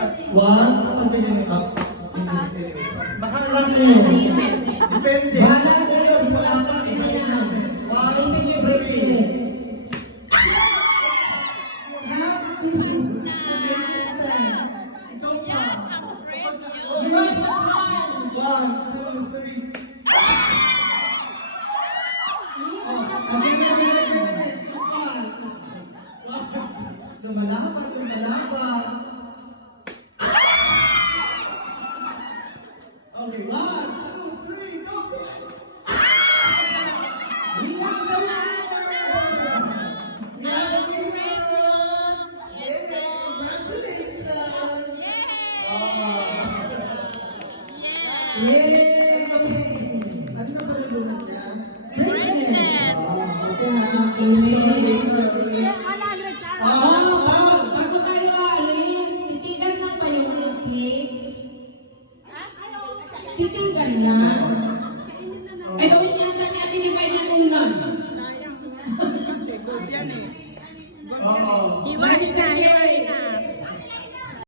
One, baka lang kayo. Depende. Bahala kayo, isa pa ina yan. Silipin niyo, President. Ikaw pa. You have the chance. 1, 2, 3. Lumalaban. Okay, 1, 2, 3, go! We have the winner. We have a winner! Yay! Congratulations! Yay! Ano na ba nalunan niya? President. Okay na. Sorry. Bago tayo alis, titigan na pa yung mga cakes. Titigan na. Ay, gawin niya ang natin yung kanyang ulan. Oo. Iwas na yan.